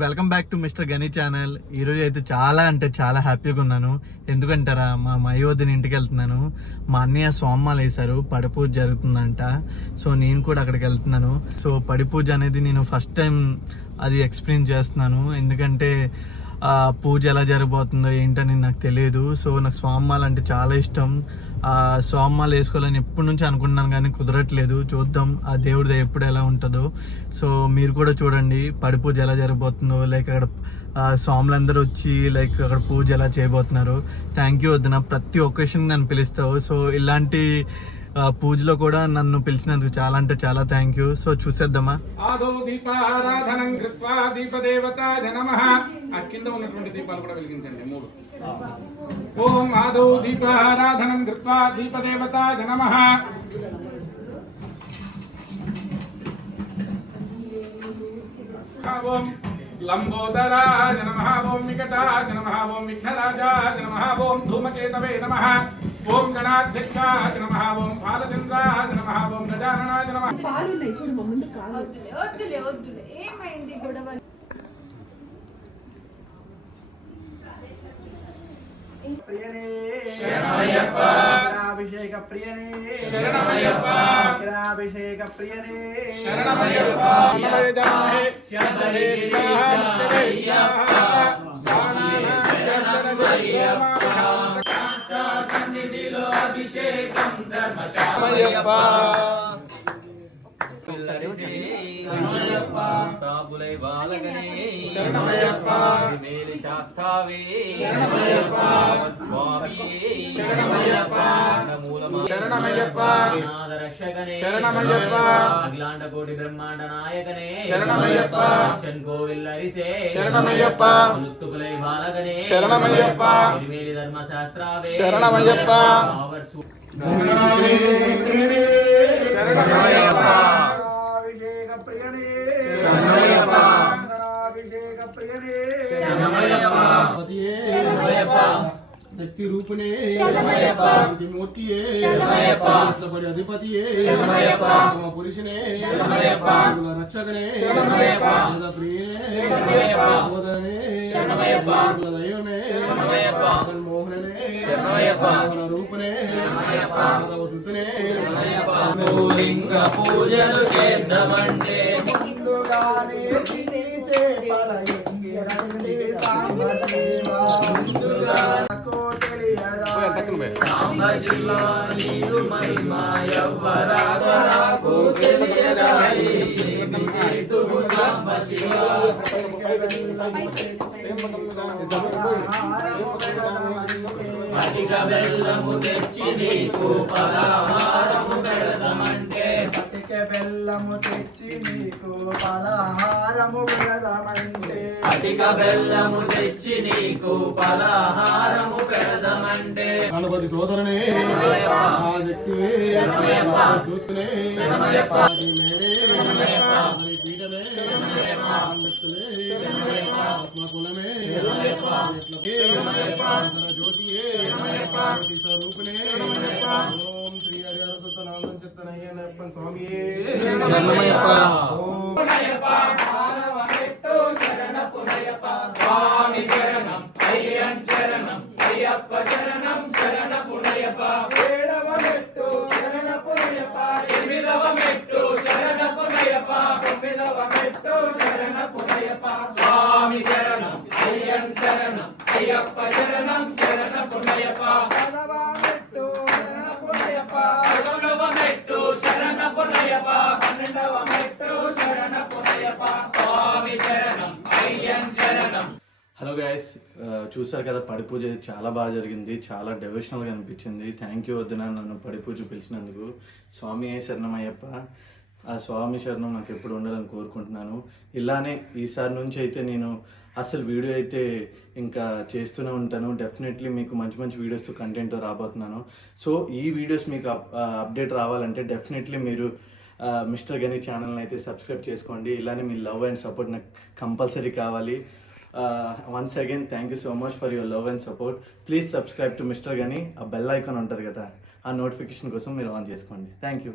Welcome back to mister Gani channel. ఈరోజు అయితే చాలా అంటే చాలా హ్యాపీగా ఉన్నాను. ఎందుకంటారా మా మయోదిని ఇంటికి వెళ్తున్నాను. మా అన్నయ్య సోమాలు వేశారు పడి పూజ జరుగుతుందంట. సో నేను కూడా అక్కడికి వెళ్తున్నాను. సో పడి పూజ అనేది నేను ఫస్ట్ టైం అది ఎక్స్పీరియన్స్ చేస్తున్నాను. ఎందుకంటే పూజ ఎలా జరగబోతుందో ఏంటని నాకు తెలియదు. సో నాకు స్వామాలు అంటే చాలా ఇష్టం. ఆ వేసుకోవాలని ఎప్పటి నుంచి అనుకుంటున్నాను కానీ కుదరట్లేదు. చూద్దాం ఆ దేవుడి దయ ఎప్పుడు ఎలా ఉంటుందో. సో మీరు కూడా చూడండి పడి పూజ ఎలా జరగబోతుందో లైక్ అక్కడ స్వాములందరూ వచ్చి లైక్ అక్కడ పూజ ఎలా చేయబోతున్నారు. థ్యాంక్ యూ వద్దున ప్రతి ఒకేషన్ నన్ను పిలుస్తావు. సో ఇలాంటి పూజలో కూడా నన్ను పిలిచినందుకు చాలా అంటే చాలా థ్యాంక్ యూ సో చూసేద్దామా? ఆదో దీపారాధనం కృత్వా దీపదేవతాయ నమః. ఆ కింద ఉన్నటువంటి దీపాలు కూడా వెలిగించండి మూడు. ఓం ఆదో దీపారాధనం కృత్వా దీపదేవతాయ నమః. ఓం లంబోదరాయ నమః ఓం వికటాయ నమః ఓం విఘ్నరాజాయ నమః ఓం ధూమకేతవే నమః. ఓం గణాధ్యక్షాయ నమః ఓం బాలచంద్రాయ నమః ఓం గజాననాయ నమః. పాలు ఉన్నాయి చూడు మా ముందు కాలు వద్దులే వద్దులే వద్దులే. ఏమైంది గొడవ? ప్రియనే శరణమయ్యప్ప. అభిషేక ప్రియనే. శరణమయ్యప్ప. అభిషేక ప్రియనే. శరణమయ్యప్ప. శరణమయ్యప్ప. శరణమయ్యప్ప శరణమయ్యప్ప తాపులై బాలగనే శరణమయ్యప్ప. మేలి శాస్తావే శరణమయ్యప్ప. స్వామి శరణమయ్యప్ప. శరణమయ్యప్ప. రక్షకనే శరణమయ్యప్ప. అఖిలాండ కోటి బ్రహ్మాండ నాయకనే శరణమయ్యప్ప. ముత్తుకులై బాలగనే శరణమయ్యప్ప. మేలి ధర్మశాస్త్రావే శరణమయ్యప్ప. ఆవర్సు శరణమయ్యప్ప అభిషేక ప్రియనే శరణమయ్యప్ప. అభిషేక ప్రియనే శరణమయ్యప్ప. శరణమయ్యప్ప. శక్తి రూపునే. మూర్తియే. బడి అధిపతియే. పురుషునే. రక్షకనే. ప్రియనే. సోదరనే. దైవమే. మోహననే. రూపనే. లింగ పూజలు చేద్దామంటే. ముందుగానే చేపల సాంబ జిల్లా నీరు మహిమ ఎవ్వరాకు తెలియదాయి ఏమి చేతువు సాంబ జిల్లా అధిక బెల్లము తెచ్చి నీకు పలహారము పెడదామంటే అధిక బెల్లము తెచ్చి నీకు పలహారము పెడదామంటే అధిక బెల్లము తెచ్చి నీకు పలహారము గణపతి సోదరనే శరణమయ్యప్ప. ఆ వ్యక్తివే శరణమయ్యప్ప. సూత్రనే శరణమయ్యప్ప. ఆది మేడే శరణమయ్యప్ప. మరి పీఠమే శరణమయ్యప్ప. ఆత్మకులే శరణమయ్యప్ప. ఆత్మకులమే శరణమయ్యప్ప. ఎట్లకే శరణమయ్యప్ప. శంకర జ్యోతియే శరణమయ్యప్ప. జ్యోతి స్వరూపిణే శరణమయ్యప్ప. ఓం శ్రీ హరిహర సుతనామం చిత్తనయ్యనప్పన్ స్వామియే శరణమయ్యప్ప. ఓం స్వామి శరణం అయ్యన్ శరణం అయ్యప్ప శరణం శరణ పుణయప్ప ఏడవ మెట్టు శరణ పుణ్యప ఎనిమిదవ మెట్టు శరణ పుణయప్ప తొమ్మిదవ మెట్టు శరణ పుణ్యప స్వామి శరణం అయ్యన్ శరణం అయ్యప్ప శరణం శరణ పుణయప్ప చూసారు కదా పడి పూజ చాలా బాగా జరిగింది చాలా డెవోషనల్గా అనిపించింది. థ్యాంక్ యూ వద్దున నన్ను పడి పూజ పిలిచినందుకు. స్వామి శరణమయ్యప్ప ఆ స్వామి శరణం నాకు ఎప్పుడు ఉండాలని కోరుకుంటున్నాను. ఇలానే ఈసారి నుంచి అయితే నేను అసలు వీడియో అయితే ఇంకా చేస్తూనే ఉంటాను. డెఫినెట్లీ మీకు మంచి మంచి వీడియోస్తో కంటెంట్ రాబోతున్నాను. సో ఈ వీడియోస్ మీకు అప్డేట్ రావాలంటే డెఫినెట్లీ మీరు మిస్టర్ గని ఛానల్ని అయితే సబ్స్క్రైబ్ చేసుకోండి. ఇలానే మీ లవ్ అండ్ సపోర్ట్ నాకు కంపల్సరీ కావాలి. Once again thank you so much for your love and support please subscribe to mister Gani ఆ బెల్ ఐకాన్ ఉంటుంది కదా ఆ నోటిఫికేషన్ కోసం మీరు ఆన్ చేసుకోండి. Thank you